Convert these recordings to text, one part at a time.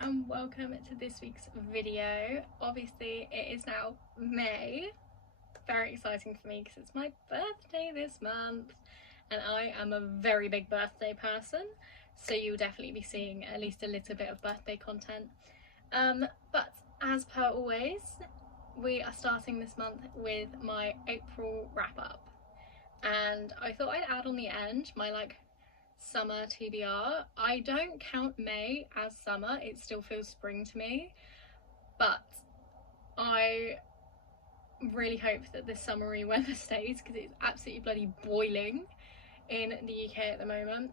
and welcome to this week's video. Obviously it is now May, very exciting for me because it's my birthday this month and I am a very big birthday person, so you'll definitely be seeing at least a little bit of birthday content. But as per always, we are starting this month with my April wrap up, and I thought I'd add on the end my summer TBR. I don't count May as summer, it still feels spring to me, but I really hope that this summery weather stays because it's absolutely bloody boiling in the UK at the moment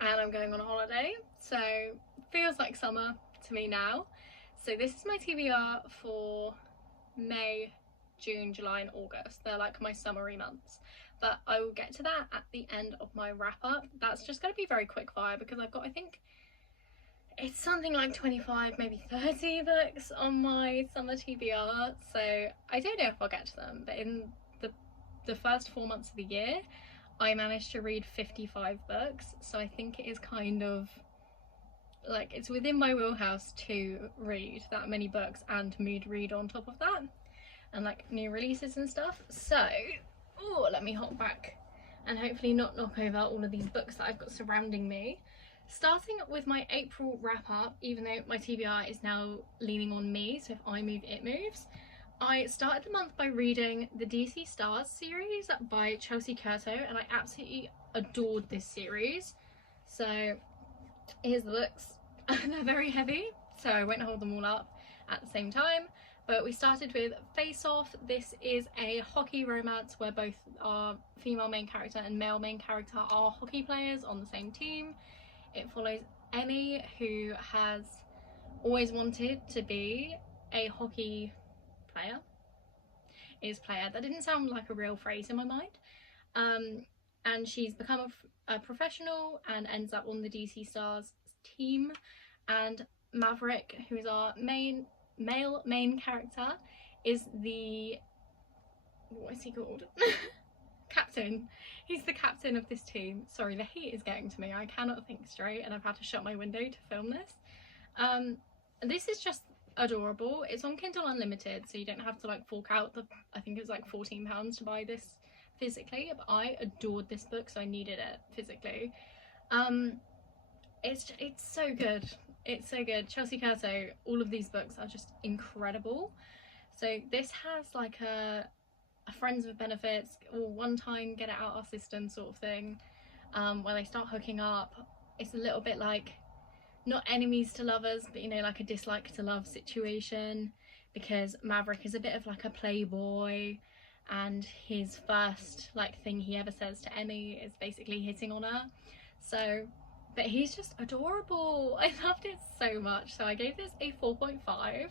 and I'm going on a holiday, so feels like summer to me now. So this is my TBR for May, June, July and August. They're like my summery months, but I will get to that at the end of my wrap up. That's just going to be very quick fire because I've got, I think it's something like 25 maybe 30 books on my summer TBR, so I don't know if I'll get to them, but in the first 4 months of the year I managed to read 55 books, so I think it is kind of like it's within my wheelhouse to read that many books and mood read on top of that, and like new releases and stuff. So let me hop back and hopefully not knock over all of these books that I've got surrounding me. Starting with my April wrap up, even though my TBR is now leaning on me, so if I move it moves, I started the month by reading the DC Stars series by Chelsea Curto, and I absolutely adored this series. So here's the books. They're very heavy, so I won't hold them all up at the same time. But we started with Face Off. This is a hockey romance where both our female main character and male main character are hockey players on the same team. It follows Emmy, who has always wanted to be a hockey player. That didn't sound like a real phrase in my mind. And she's become a professional and ends up on the DC Stars team. And Maverick, who is our male main character, is the, what is he called? Captain. He's the captain of this team. Sorry, the heat is getting to me. I cannot think straight and I've had to shut my window to film this. This is just adorable. It's on Kindle Unlimited, so you don't have to like fork out I think it was like £14 to buy this physically, but I adored this book, so I needed it physically. It's so good. It's so good. Chelsea Curto, all of these books are just incredible. So this has like a friends with benefits or one time get it out our system sort of thing, where they start hooking up. It's a little bit like not enemies to lovers, but you know, like a dislike to love situation, because Maverick is a bit of like a playboy and his first like thing he ever says to Emmy is basically hitting on her. So but he's just adorable. I loved it so much, so I gave this a 4.5.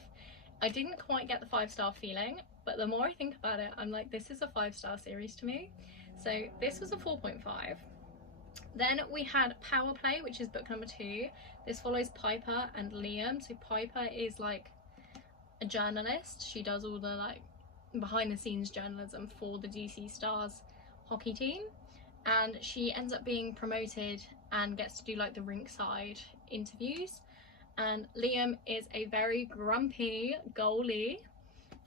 I didn't quite get the 5-star feeling, but the more I think about it, I'm like, this is a 5-star series to me. So this was a 4.5. Then we had Power Play, which is book number 2. This follows Piper and Liam. So Piper is like a journalist. She does all the like behind the scenes journalism for the DC Stars hockey team, and she ends up being promoted and gets to do like the rinkside interviews. And Liam is a very grumpy goalie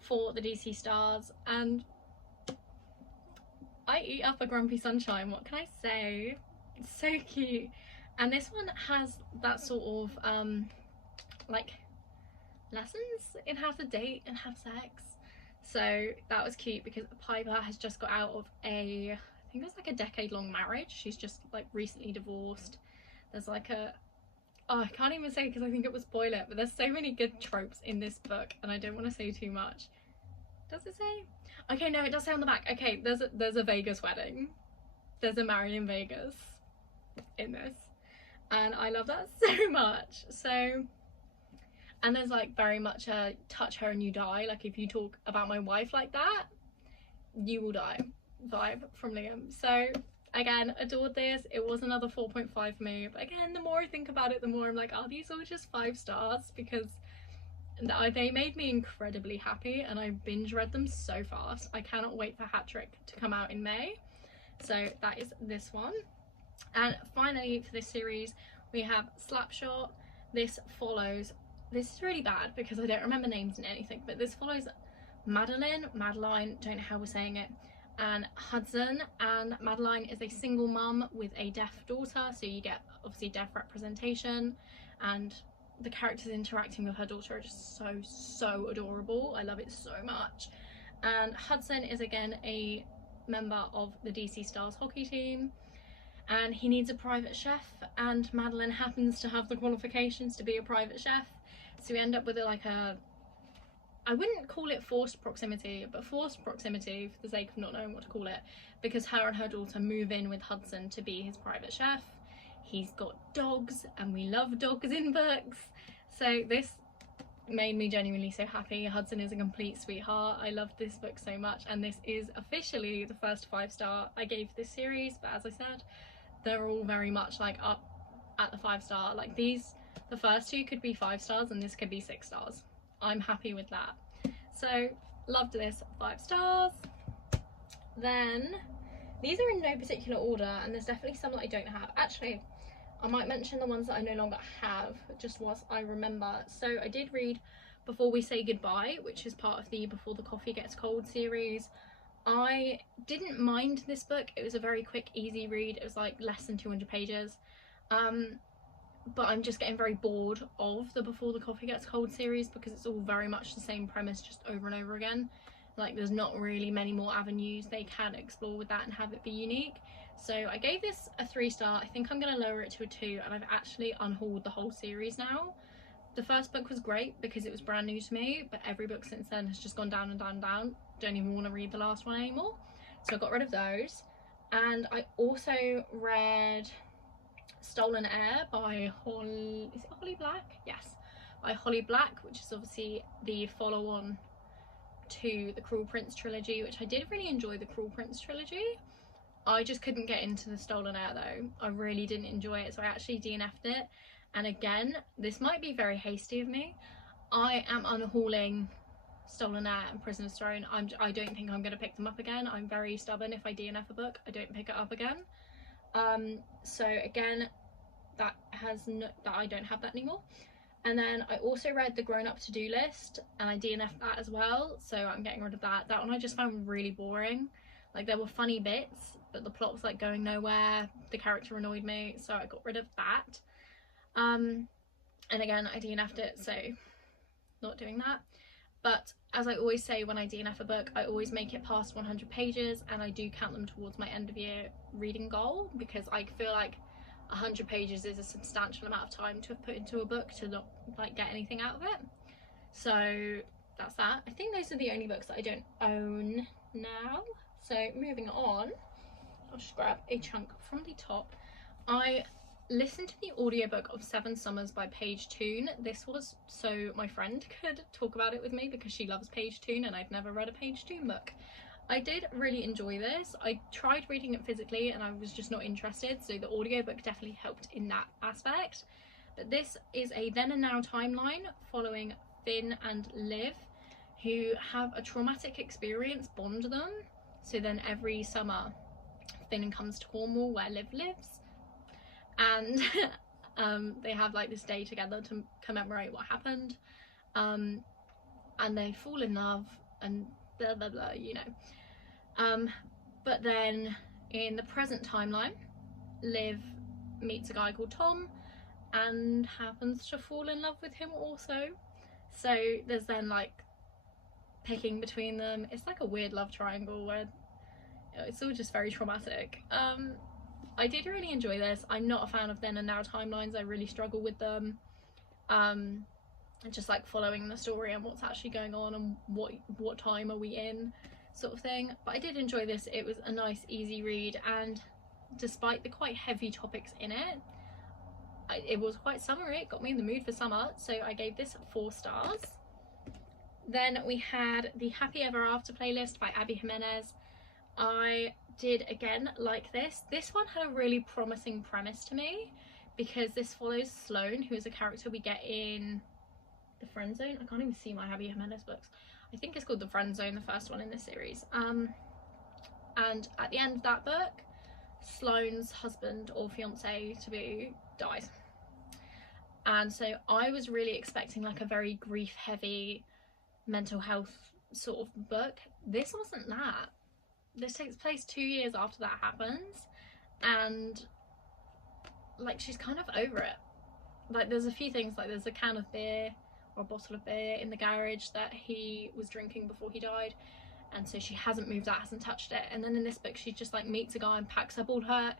for the DC Stars, and I eat up a grumpy sunshine, what can I say? It's so cute. And this one has that sort of like lessons in how to date and have sex, so that was cute because Piper has just got out of I think it was like a decade-long marriage. She's just like recently divorced. There's like I can't even say because I think it would spoil it, but there's so many good tropes in this book and I don't want to say too much. Does it say? Okay, no, it does say on the back. Okay, there's a Vegas wedding. There's a married in Vegas in this, and I love that so much. So, and there's like very much a touch her and you die, like if you talk about my wife like that, you will die vibe from Liam. So again, adored this. It was another 4.5 for me, but again, the more I think about it, the more I'm like, are these all just 5 stars? Because they made me incredibly happy and I binge read them so fast. I cannot wait for Hat Trick to come out in May. So that is this one. And finally for this series we have Slapshot. this follows, this is really bad because I don't remember names and anything, but this follows Madeline, don't know how we're saying it, and Hudson. And Madeline is a single mum with a deaf daughter, so you get obviously deaf representation, and the characters interacting with her daughter are just so adorable. I love it so much. And Hudson is again a member of the DC Stars hockey team, and he needs a private chef, and Madeline happens to have the qualifications to be a private chef, so we end up with like a, I wouldn't call it forced proximity, but forced proximity for the sake of not knowing what to call it, because her and her daughter move in with Hudson to be his private chef. He's got dogs, and we love dogs in books, so this made me genuinely so happy. Hudson is a complete sweetheart. I love this book so much, and this is officially the first 5-star I gave this series, but as I said, they're all very much like up at the 5-star. Like these, the first 2 could be 5 stars and this could be 6 stars. I'm happy with that. So loved this, 5 stars. Then these are in no particular order, and there's definitely some that I don't have. Actually, I might mention the ones that I no longer have just whilst I remember. So I did read Before We Say Goodbye, which is part of the Before the Coffee Gets Cold series. I didn't mind this book. It was a very quick, easy read. It was like less than 200 pages. But I'm just getting very bored of the Before the Coffee Gets Cold series because it's all very much the same premise just over and over again. Like there's not really many more avenues they can explore with that and have it be unique. So I gave this a 3-star. I think I'm going to lower it to a 2, and I've actually unhauled the whole series now. The first book was great because it was brand new to me, but every book since then has just gone down and down and down. Don't even want to read the last one anymore. So I got rid of those. And I also read Stolen Air by Holly, is it Holly Black? Yes, by Holly Black, which is obviously the follow-on to the Cruel Prince trilogy, which I did really enjoy the Cruel Prince trilogy. I just couldn't get into the Stolen Air though. I really didn't enjoy it, so I actually DNF'd it. And again, this might be very hasty of me. I am unhauling Stolen Air and Prisoner's Throne. I don't think I'm going to pick them up again. I'm very stubborn. If I DNF a book, I don't pick it up again. So again, that I don't have that anymore. And then I also read the Grown Up To-Do List, and I DNF'd that as well, so I'm getting rid of that. That one I just found really boring. Like there were funny bits, but the plot was like going nowhere. The character annoyed me, so I got rid of that. And again, I DNF'd it, so not doing that. But as I always say, when I DNF a book, I always make it past 100 pages, and I do count them towards my end of year reading goal, because I feel like 100 pages is a substantial amount of time to have put into a book to not like get anything out of it. So that's that. I think those are the only books that I don't own now. So moving on, I'll just grab a chunk from the top. I listened to the audiobook of 7 Summers by Paige Toon. This was so my friend could talk about it with me because she loves Paige Toon and I'd never read a Paige Toon book. I did really enjoy this. I tried reading it physically and I was just not interested, so the audiobook definitely helped in that aspect. But this is a then and now timeline following Finn and Liv, who have a traumatic experience bond them. So then every summer Finn comes to Cornwall where Liv lives, and they have like this day together to commemorate what happened, and they fall in love and blah blah blah, you know. But then in the present timeline, Liv meets a guy called Tom and happens to fall in love with him also. So there's then like picking between them. It's like a weird love triangle where it's all just very traumatic. I did really enjoy this. I'm not a fan of then and now timelines. I really struggle with them. And just like following the story and what's actually going on and what time are we in, sort of thing. But I did enjoy this. It was a nice easy read, and despite the quite heavy topics in it, it was quite summery. It got me in the mood for summer, so I gave this 4 stars. Then we had the Happy Ever After playlist by Abby Jimenez. I did again like this. This one had a really promising premise to me because this follows Sloane, who is a character we get in The Friend Zone. I can't even see my Abby Jimenez books. I think it's called The Friend Zone, the first one in this series. And at the end of that book, Sloane's husband or fiance to be dies. and so I was really expecting like a very grief heavy mental health sort of book. This wasn't that. This takes place 2 years after that happens, and like she's kind of over it. Like there's a few things, like there's a can of beer or a bottle of beer in the garage that he was drinking before he died, and so she hasn't moved that, hasn't touched it. And then in this book she just like meets a guy and packs up all her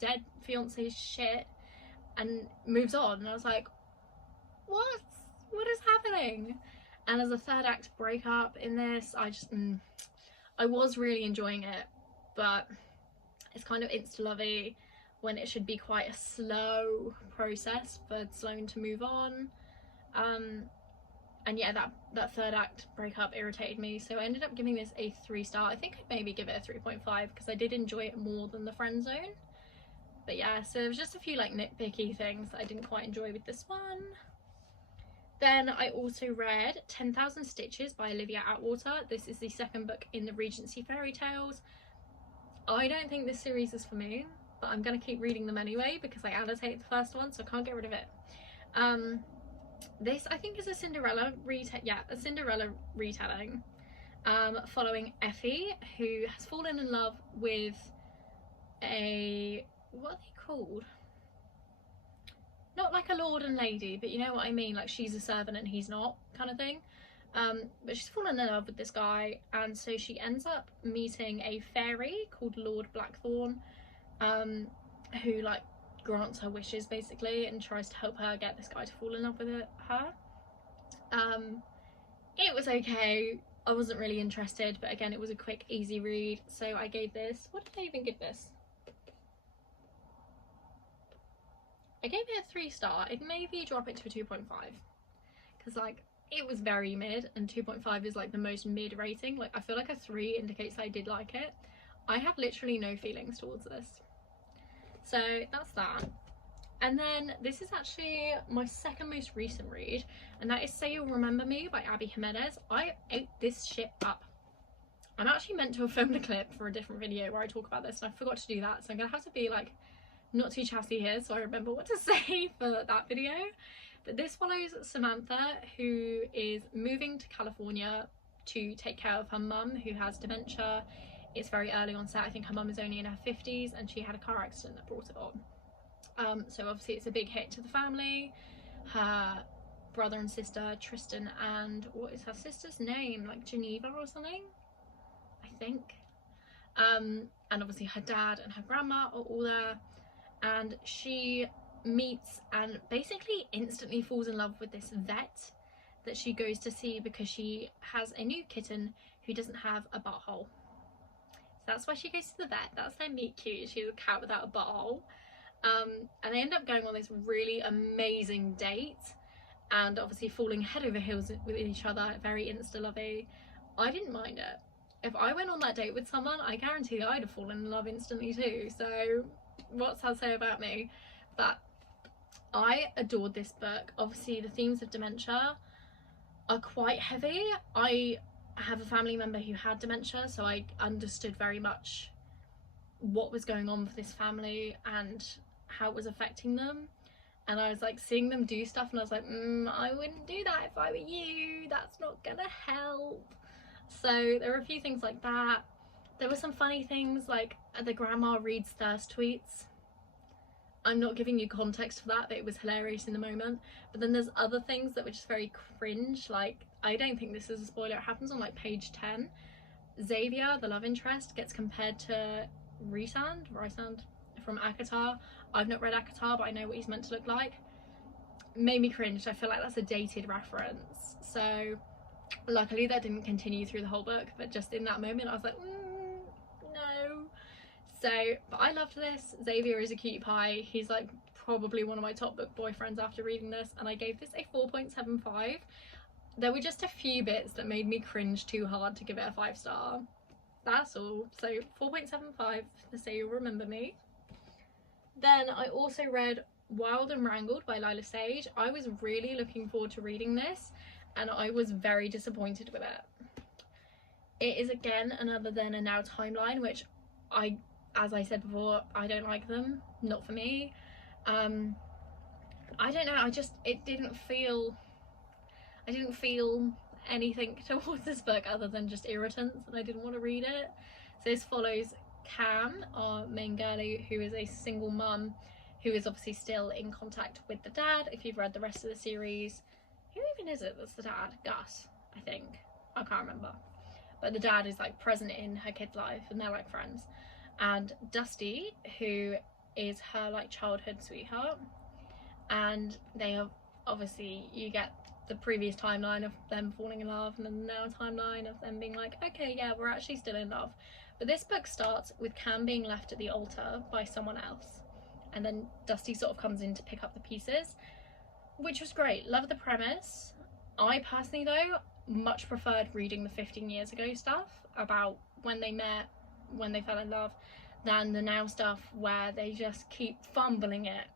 dead fiance's shit and moves on, and I was like, what is happening? And as a third act breakup in this, I was really enjoying it, but it's kind of insta-lovey when it should be quite a slow process for Sloane to move on. And yeah, that third act breakup irritated me, so I ended up giving this a 3-star. I think I'd maybe give it a 3.5 because I did enjoy it more than the Friend Zone. But yeah, so there was just a few like nitpicky things that I didn't quite enjoy with this one. Then I also read 10,000 Stitches by Olivia Atwater. This is the second book in the Regency fairy tales. I don't think this series is for me, but I'm going to keep reading them anyway because I annotated the first one, so I can't get rid of it. This I think is a Cinderella retelling, following Effie, who has fallen in love with a, what are they called? Not like a lord and lady, but you know what I mean, like she's a servant and he's not, kind of thing. But she's fallen in love with this guy, and so she ends up meeting a fairy called Lord Blackthorn, who like grants her wishes basically and tries to help her get this guy to fall in love with her. It was okay. I wasn't really interested, but again, it was a quick, easy read, so I gave this, what did I even give this? I gave it a 3-star. I'd maybe drop it to a 2.5 because like it was very mid, and 2.5 is like the most mid rating. Like I feel like a 3 indicates I did like it. I have literally no feelings towards this, so that's that. And then this is actually my second most recent read, and that is Say You'll Remember Me by Abby Jimenez. I ate this shit up. I'm actually meant to have filmed a clip for a different video where I talk about this, and I forgot to do that, so I'm gonna have to be like not too chatty here so I remember what to say for that video. But this follows Samantha, who is moving to California to take care of her mum who has dementia. It's very early on set. I think her mum is only in her 50s and she had a car accident that brought it on. So obviously it's a big hit to the family. Her brother and sister, Tristan, and what is her sister's name, like Geneva or something, I think. And obviously her dad and her grandma are all there, and she meets and basically instantly falls in love with this vet that she goes to see because she has a new kitten who doesn't have a butthole. So that's why she goes to the vet. That's their meet cute. She's a cat without a butthole. And they end up going on this really amazing date and obviously falling head over heels with each other, very insta-lovey. I didn't mind it. If I went on that date with someone, I guarantee I'd have fallen in love instantly too. So what's that say about me? But I adored this book. Obviously the themes of dementia are quite heavy. I have a family member who had dementia, so I understood very much what was going on for this family and how it was affecting them. And I was like seeing them do stuff and I was like, I wouldn't do that if I were you. That's not gonna help. So there were a few things like that. There were some funny things, like the grandma reads thirst tweets. I'm not giving you context for that, but it was hilarious in the moment. But then there's other things that were just very cringe. Like, I don't think this is a spoiler, it happens on like page 10. Xavier, the love interest, gets compared to Rysand from ACOTAR. I've not read ACOTAR, but I know what he's meant to look like. Made me cringe. I feel like that's a dated reference. So luckily that didn't continue through the whole book, but just in that moment I was like, no. So, but I loved this. Xavier is a cutie pie. He's like probably one of my top book boyfriends after reading this, and I gave this a 4.75. There were just a few bits that made me cringe too hard to give it a 5-star. That's all. So 4.75 to Say You'll Remember Me. Then I also read Wild and Wrangled by Lila Sage. I was really looking forward to reading this and I was very disappointed with it. It is again another Then and Now timeline, which as I said before, I don't like them, not for me. I don't know, it didn't feel, I didn't feel anything towards this book other than just irritants, and I didn't want to read it. So this follows Cam, our main girlie, who is a single mum who is obviously still in contact with the dad. If you've read the rest of the series, who even is it that's the dad? Gus, I think. I can't remember. But the dad is like present in her kid's life and they're like friends. And Dusty, who is her like childhood sweetheart, and they have obviously, you get the previous timeline of them falling in love and then now timeline of them being like, okay, yeah, we're actually still in love. But this book starts with Cam being left at the altar by someone else, and then Dusty sort of comes in to pick up the pieces, which was great. Love the premise. I personally though much preferred reading the 15 years ago stuff about when they met, when they fell in love, than the now stuff where they just keep fumbling it.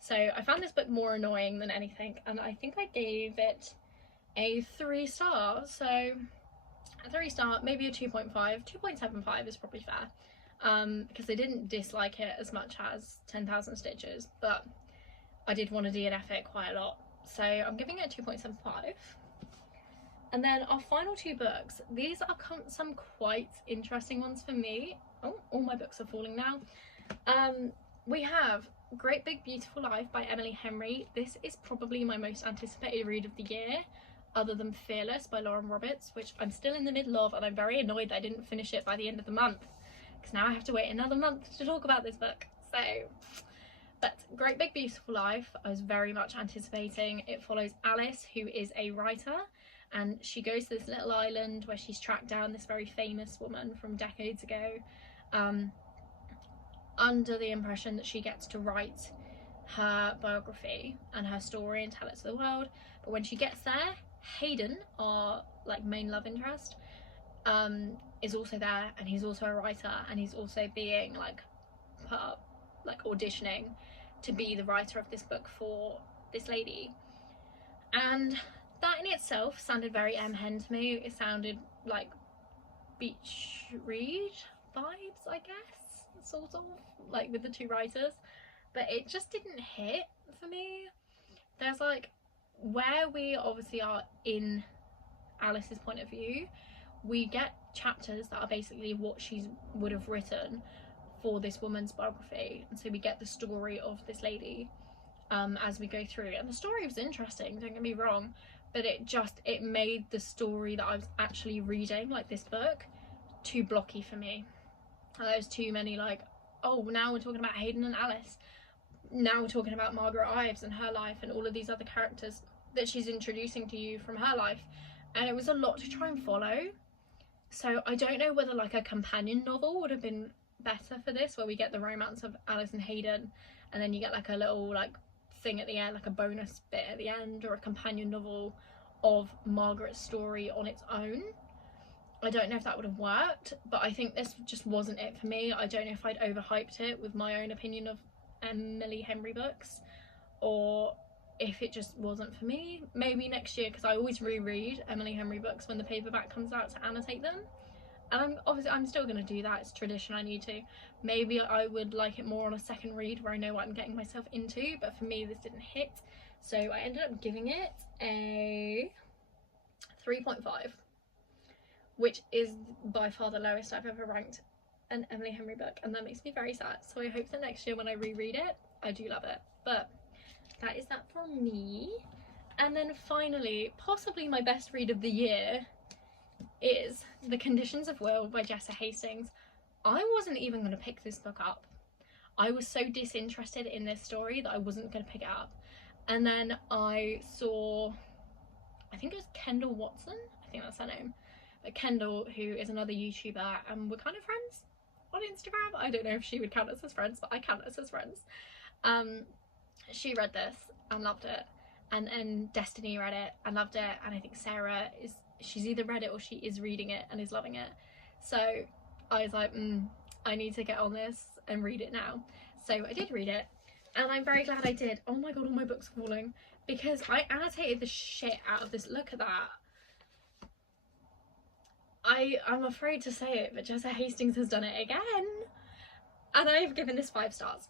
So I found this book more annoying than anything, and I think I gave it a 3 stars. So a 3 star, maybe a 2.5. 2.75 is probably fair, because I didn't dislike it as much as 10,000 Stitches, but I did want to DNF it quite a lot. So I'm giving it a 2.75. And then our final 2 books, these are some quite interesting ones for me. Oh, all my books are falling now. We have Great Big Beautiful Life by Emily Henry. This is probably my most anticipated read of the year, other than Fearless by Lauren Roberts, which I'm still in the middle of, and I'm very annoyed that I didn't finish it by the end of the month, because now I have to wait another month to talk about this book. So, but Great Big Beautiful Life, I was very much anticipating. It follows Alice, who is a writer, and she goes to this little island where she's tracked down this very famous woman from decades ago, under the impression that she gets to write her biography and her story and tell it to the world. But when she gets there, Hayden, our like main love interest, is also there, and he's also a writer, and he's also being like put up, like auditioning to be the writer of this book for this lady. And that in itself sounded very M-Hen to me. It sounded like beach read vibes, I guess, sort of, like with the 2 writers, but it just didn't hit for me. There's like, where we obviously are in Alice's point of view, we get chapters that are basically what she would have written for this woman's biography, and so we get the story of this lady as we go through, and the story was interesting, don't get me wrong, but it made the story that I was actually reading, like this book, too blocky for me. And there's too many like, oh, now we're talking about Hayden and Alice, now we're talking about Margaret Ives and her life and all of these other characters that she's introducing to you from her life, and it was a lot to try and follow. So I don't know whether like a companion novel would have been better for this, where we get the romance of Alice and Hayden, and then you get like a little like thing at the end, like a bonus bit at the end, or a companion novel of Margaret's story on its own. I don't know if that would have worked, but I think this just wasn't it for me. I don't know if I'd overhyped it with my own opinion of Emily Henry books, or if it just wasn't for me. Maybe next year, because I always reread Emily Henry books when the paperback comes out to annotate them, and I'm still going to do that. It's tradition, I need to. Maybe I would like it more on a second read where I know what I'm getting myself into, but for me this didn't hit, so I ended up giving it a 3.5, which is by far the lowest I've ever ranked an Emily Henry book, and that makes me very sad. So I hope that next year when I reread it, I do love it. But that is that from me. And then finally, possibly my best read of the year is The Conditions of Will by Jessa Hastings. I wasn't even going to pick this book up. I was so disinterested in this story that I wasn't going to pick it up. And then I saw, I think it was Kendall Watson, I think that's her name. Kendall, who is another YouTuber, and we're kind of friends on Instagram. I don't know if she would count us as friends, but I count us as friends. She read this and loved it, and Destiny read it and loved it, and I think Sarah she's either read it or she is reading it and is loving it. So I was like, I need to get on this and read it now. So I did read it, and I'm very glad I did. Oh my god, all my books are falling, because I annotated the shit out of this. Look at that. I'm afraid to say it, but Jessa Hastings has done it again, and I've given this 5 stars.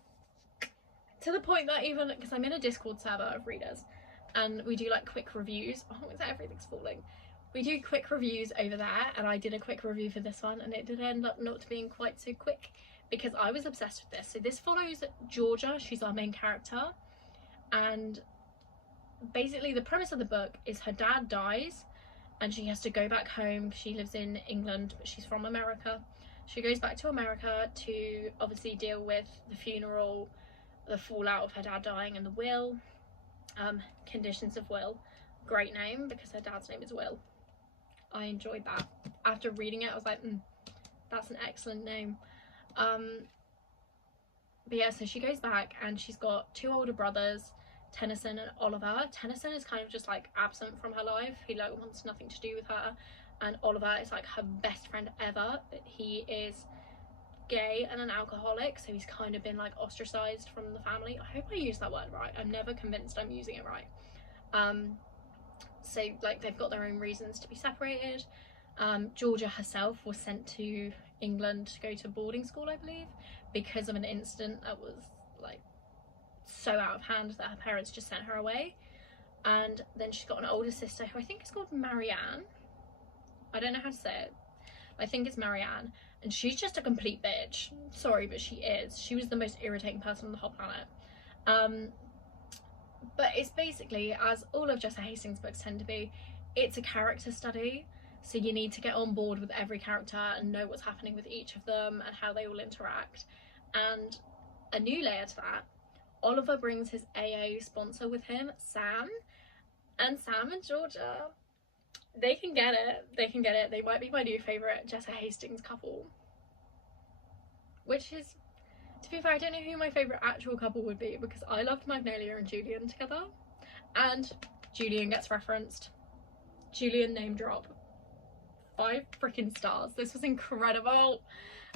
to the point that even, because I'm in a Discord server of readers and we do like quick reviews. Oh, is that everything's falling? We do quick reviews over there, and I did a quick review for this one and it did end up not being quite so quick because I was obsessed with this. So this follows Georgia, she's our main character, and basically the premise of the book is her dad dies and she has to go back home. She lives in England but she's from America. She goes back to America to obviously deal with the funeral, the fallout of her dad dying, and the will, conditions of will. Great name because her dad's name is Will. I enjoyed that. After reading it I was like, that's an excellent name. But yeah, so she goes back and she's got 2 older brothers, Tennyson and Oliver. Tennyson is kind of just like absent from her life. He like wants nothing to do with her, and Oliver is like her best friend ever. He is gay and an alcoholic, so he's kind of been like ostracized from the family. I hope I used that word right. I'm never convinced I'm using it right. So like they've got their own reasons to be separated. Georgia herself was sent to England to go to boarding school, I believe, because of an incident that was like so out of hand that her parents just sent her away. And then she's got an older sister who I think is called Marianne. I don't know how to say it. I think it's Marianne, and she's just a complete bitch. Sorry, but she is. She was the most irritating person on the whole planet. But it's basically, as all of Jessa Hastings' books tend to be, it's a character study. So you need to get on board with every character and know what's happening with each of them and how they all interact. And a new layer to that, Oliver brings his AA sponsor with him, Sam. And Sam and Georgia, they can get it. They can get it. They might be my new favourite Jessa Hastings couple. Which is, to be fair, I don't know who my favourite actual couple would be, because I loved Magnolia and Julian together. And Julian gets referenced. Julian name drop. 5 freaking stars. This was incredible.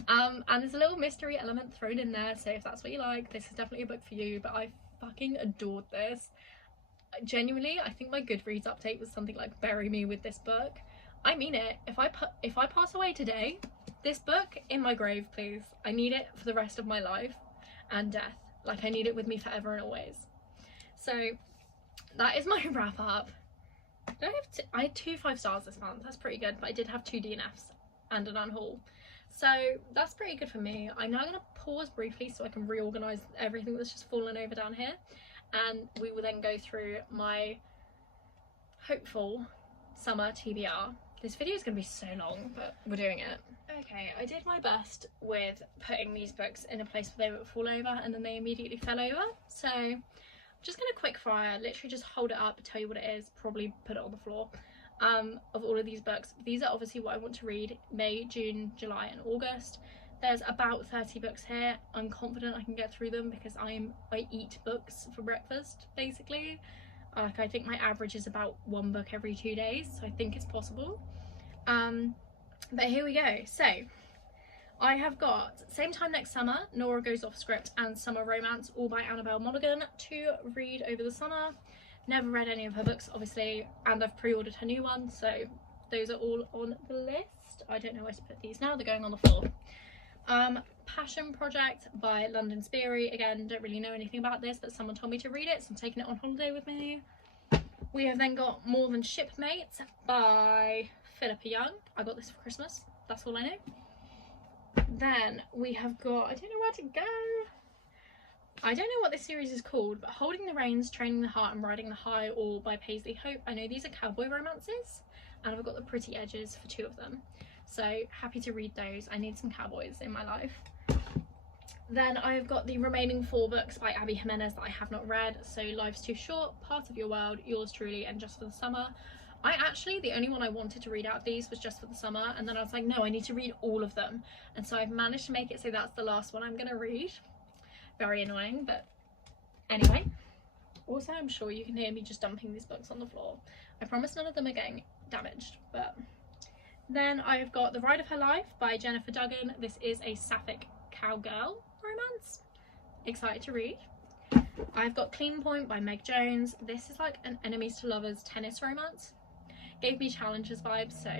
And there's a little mystery element thrown in there, so if that's what you like, this is definitely a book for you. But I fucking adored this. Genuinely, I think my Goodreads update was something like, bury me with this book. I mean it. If I pass away today, this book in my grave, please. I need it for the rest of my life and death. Like, I need it with me forever and always. So that is my wrap up. I had 2 5-stars this month. That's pretty good, but I did have 2 DNFs and an unhaul. So that's pretty good for me. I'm now going to pause briefly so I can reorganise everything that's just fallen over down here, and we will then go through my hopeful summer TBR. This video is going to be so long, but we're doing it. Okay, I did my best with putting these books in a place where they would fall over, and then they immediately fell over. So I'm just going to quick fire, literally just hold it up, tell you what it is, probably put it on the floor, of all of these books. These are obviously what I want to read May, June, July and August. There's about 30 books here. I'm confident I can get through them because I eat books for breakfast, basically. Like, I think my average is about 1 book every 2 days, so I think it's possible. But here we go. So I have got Same Time Next Summer, Nora Goes Off Script and Summer Romance, all by Annabelle Monaghan, to read over the summer. Never read any of her books, obviously, and I've pre-ordered her new one, so those are all on the list. I don't know where to put these now, they're going on the floor. Passion Project by London Speary. Again, don't really know anything about this, but someone told me to read it, so I'm taking it on holiday with me. We have then got More Than Shipmates by Philippa Young. I got this for Christmas, that's all I know. Then we have got, I don't know where to go. I don't know what this series is called, but Holding the Reins, Training the Heart and Riding the High, all by Paisley Hope. I know these are cowboy romances, and I've got the pretty edges for 2 of them. So happy to read those. I need some cowboys in my life. Then I've got the remaining 4 books by Abby Jimenez that I have not read. So Life's Too Short, Part of Your World, Yours Truly and Just for the Summer. The only one I wanted to read out of these was Just for the Summer, and then I was like, no, I need to read all of them. And so I've managed to make it so that's the last one I'm going to read. Very annoying, but anyway. Also, I'm sure you can hear me just dumping these books on the floor. I promise none of them are getting damaged, but... Then I've got The Ride of Her Life by Jennifer Duggan. This is a sapphic cowgirl romance. Excited to read. I've got Clean Point by Meg Jones. This is like an enemies to lovers tennis romance. Gave me Challenges vibes, so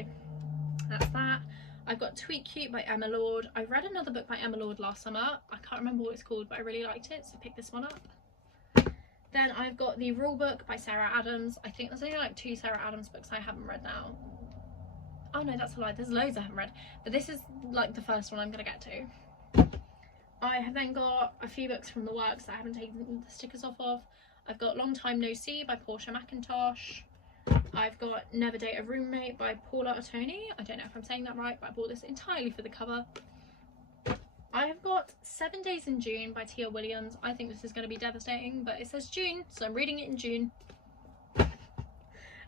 that's that. I've got Tweet Cute by Emma Lord. I read another book by Emma Lord last summer. I can't remember what it's called, but I really liked it, so pick this one up. Then I've got the Rule Book by Sarah Adams. I think there's only like 2 Sarah Adams books I haven't read now. Oh no, that's a lie, there's loads I haven't read, but this is like the first one I'm gonna get to. I have then got a few books from the works that I haven't taken the stickers off of. I've got Long Time No See by Portia McIntosh. I've got Never Date a Roommate by Paula Ottoni. I don't know if I'm saying that right, but I bought this entirely for the cover. I have got 7 Days in June by Tia Williams. I think this is going to be devastating, but it says June, so I'm reading it in June.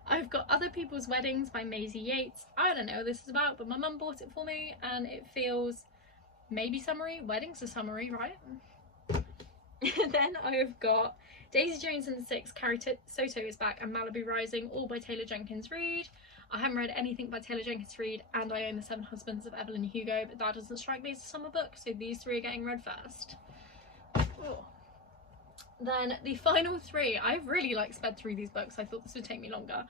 I've got Other People's Weddings by Maisie Yates. I don't know what this is about, but my mum bought it for me and it feels maybe summery. Weddings are summery, right? Then I've got Daisy Jones and the Six, Carrie Soto is Back, and Malibu Rising, all by Taylor Jenkins Reid. I haven't read anything by Taylor Jenkins Reid, and I own The Seven Husbands of Evelyn Hugo, but that doesn't strike me as a summer book, so these 3 are getting read first. Oh. Then the final 3, I've really like sped through these books. I thought this would take me longer.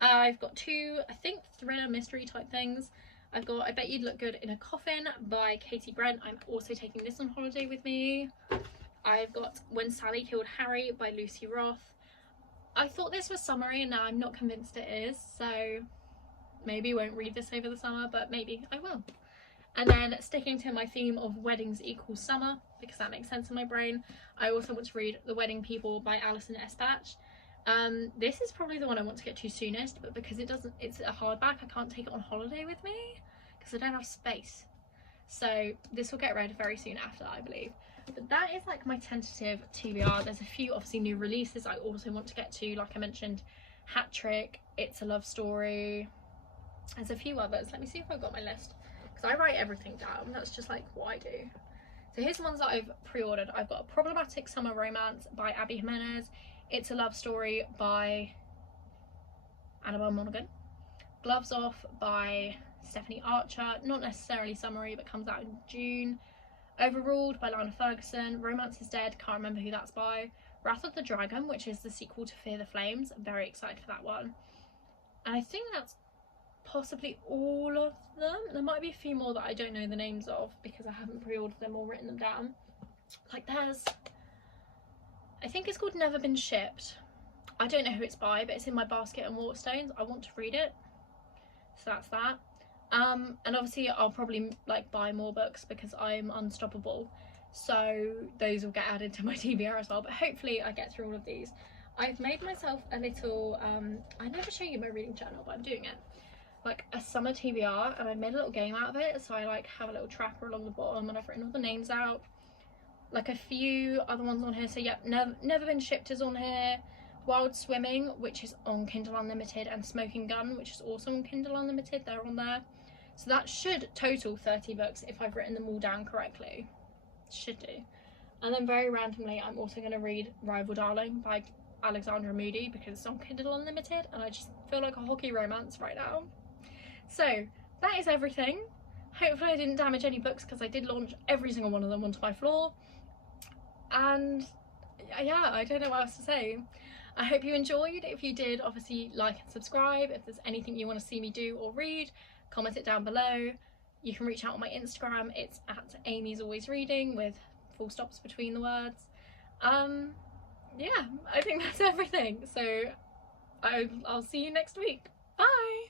I've got 2, I think, thriller mystery type things. I've got I Bet You'd Look Good in a Coffin by Katie Brent. I'm also taking this on holiday with me. I've got When Sally Killed Harry by Lucy Roth. I thought this was summery and now I'm not convinced it is, so maybe I won't read this over the summer, but maybe I will. And then sticking to my theme of weddings equals summer, because that makes sense in my brain, I also want to read The Wedding People by Alison Espach. This is probably the one I want to get to soonest, but because it's a hardback, I can't take it on holiday with me because I don't have space. So this will get read very soon after, I believe. But that is like my tentative TBR. There's a few obviously new releases I also want to get to, like I mentioned, Hat Trick, It's a Love Story. There's a few others. Let me see if I've got my list, because I write everything down. That's just like what I do. So here's the ones that I've pre-ordered. I've got A Problematic Summer Romance by Abby Jimenez, It's a Love Story by Annabelle Monaghan, Gloves Off by Stephanie Archer, not necessarily summery but comes out in June, Overruled by Lana Ferguson, Romance is Dead, can't remember who that's by, Wrath of the Dragon, which is the sequel to Fear the Flames, I'm very excited for that one. And I think that's possibly all of them. There might be a few more that I don't know the names of because I haven't pre-ordered them or written them down. Like there's, I think it's called Never Been Shipped. I don't know who it's by, but it's in my basket and Waterstones. I want to read it, so that's that. And obviously I'll probably like buy more books because I'm unstoppable, so those will get added to my TBR as well, but hopefully I get through all of these. I've made myself a little I never show you my reading journal, but I'm doing it, like a summer TBR, and I made a little game out of it. So I like have a little tracker along the bottom and I've written all the names out, like a few other ones on here. So yeah, Never Been Shipped is on here, Wild Swimming, which is on Kindle Unlimited, and Smoking Gun, which is also on Kindle Unlimited, they're on there. So that should total 30 books if I've written them all down correctly. Should do. And then very randomly I'm also going to read Rival Darling by Alexandra Moody because it's on Kindle Unlimited and I just feel like a hockey romance right now. So that is everything. Hopefully I didn't damage any books because I did launch every single one of them onto my floor. And yeah, I don't know what else to say. I hope you enjoyed. If you did, obviously like and subscribe. If there's anything you want to see me do or read, comment it down below. You can reach out on my Instagram. It's at Amy's Always Reading with full stops between the words. Yeah, I think that's everything. So I'll see you next week. Bye!